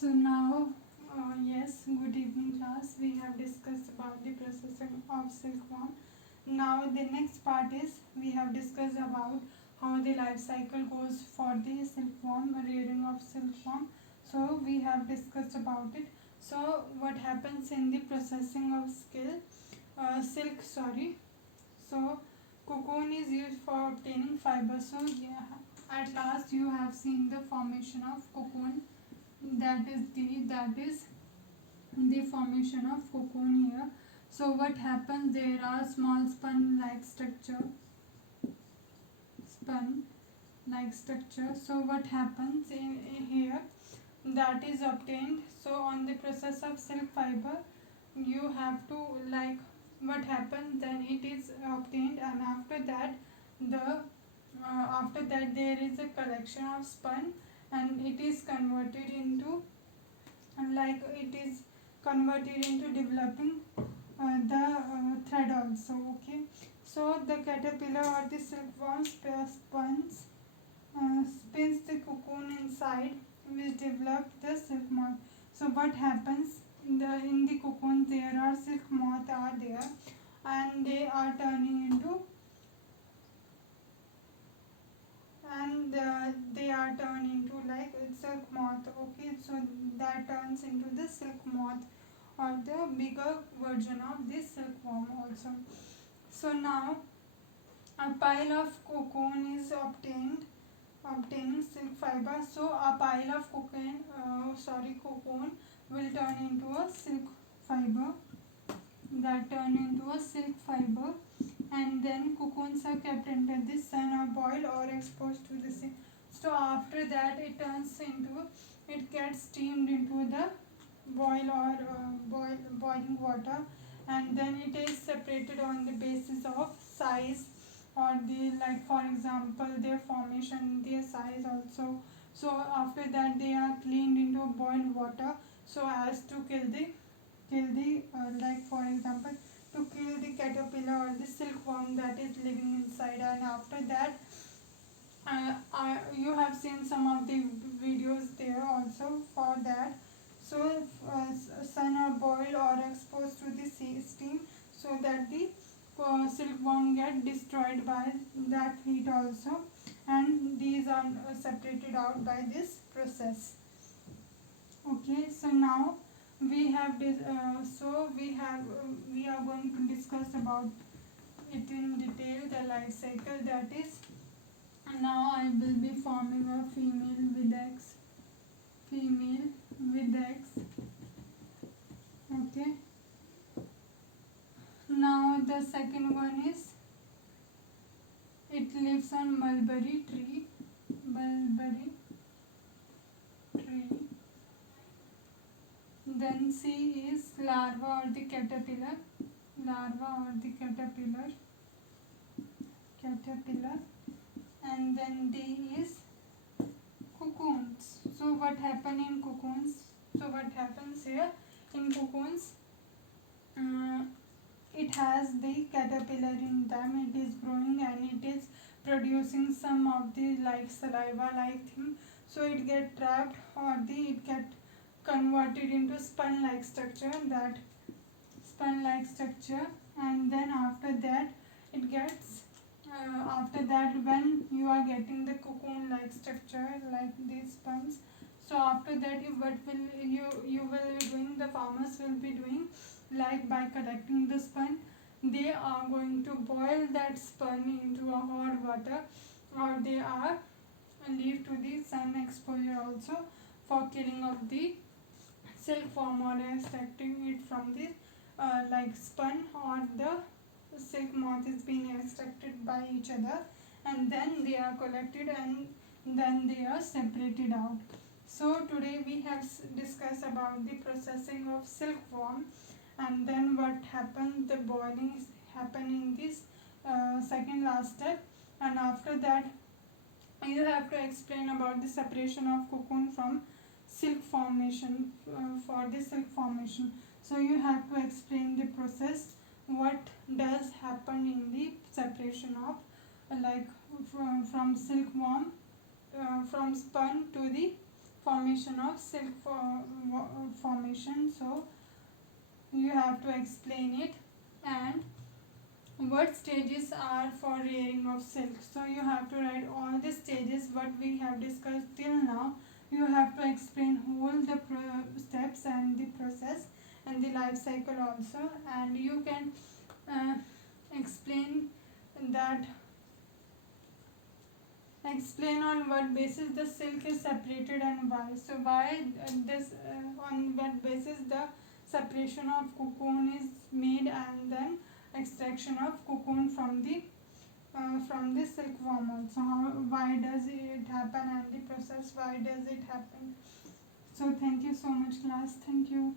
So now, yes, good evening class. We have discussed about the processing of silkworm. Now the next part is we have discussed about how the life cycle goes for the silkworm, rearing of silkworm. So we have discussed about it. So what happens in the processing of silk? So cocoon is used for obtaining fiber. So yeah, at last you have seen the formation of cocoon, that is the formation of cocoon here. So what happens, there are small spun like structure. So what happens in here, that is obtained. So on the process of silk fiber, you have to, like, what happens, then it is obtained, and after that there is a collection of spun, and it is converted into, it is converted into developing the thread also. Okay, so the caterpillar or the silkworm spins the cocoon inside, which develop the silk moth. So what happens, in the cocoon there are silk moth are there, and they are turned into like silk moth. Okay, so that turns into the silk moth, or the bigger version of this silkworm also. So now a pile of cocoon is obtaining silk fiber. So a pile of cocoon will turn into a silk fiber, and then cocoons are kept under the sun or boiled or exposed to the sun. So after that it gets steamed into the boiling water, and then it is separated on the basis of size, or the, like, for example, their formation, their size also. So after that they are cleaned into boiled water, so as to kill the like, for example, to kill the caterpillar or the silkworm that is living inside. And after that, you have seen some of the videos there also for that. So sun or boiled or exposed to the steam, so that the silkworm get destroyed by that heat also, and these are separated out by this process. Okay, so now we have we are going to discuss about it in detail, the life cycle. That is, now I will be forming a female with eggs. Okay, now the second one is, it lives on mulberry tree. Then C is larva or the caterpillar, and then D is cocoons. So what happen in cocoons? So what happens here in cocoons? Uh, it has the caterpillar in them. It is growing and it is producing some of the, like, saliva like thing. So it get trapped, or it get converted into spun like structure, and then after that it gets after that, when you are getting the cocoon like structure like these spuns, so after that, you will be doing, the farmers will be doing, like, by collecting the spun, they are going to boil that spun into a hot water, or they are leave to the sun exposure also, for killing of the silkworm, or extracting it from the like spun, or the silk moth is being extracted by each other, and then they are collected, and then they are separated out. So today we have discussed about the processing of silkworm, and then what happened, the boiling happen in this second last step, and after that you have to explain about the separation of cocoon from silk formation. For the silk formation, so you have to explain the process, what does happen in the separation of, like, from silkworm, from spun to the formation of silk formation. So you have to explain it. And what stages are for rearing of silk? So you have to write all the stages what we have discussed till now. You have to explain whole the steps and the process and the life cycle also. And you can uh, explain that, explain on what basis the silk is separated and why. So why this on what basis the separation of cocoon is made, and then extraction of cocoon from the silkworm also. How, why does it happen, and the process why does it happen. So thank you so much class. Thank you.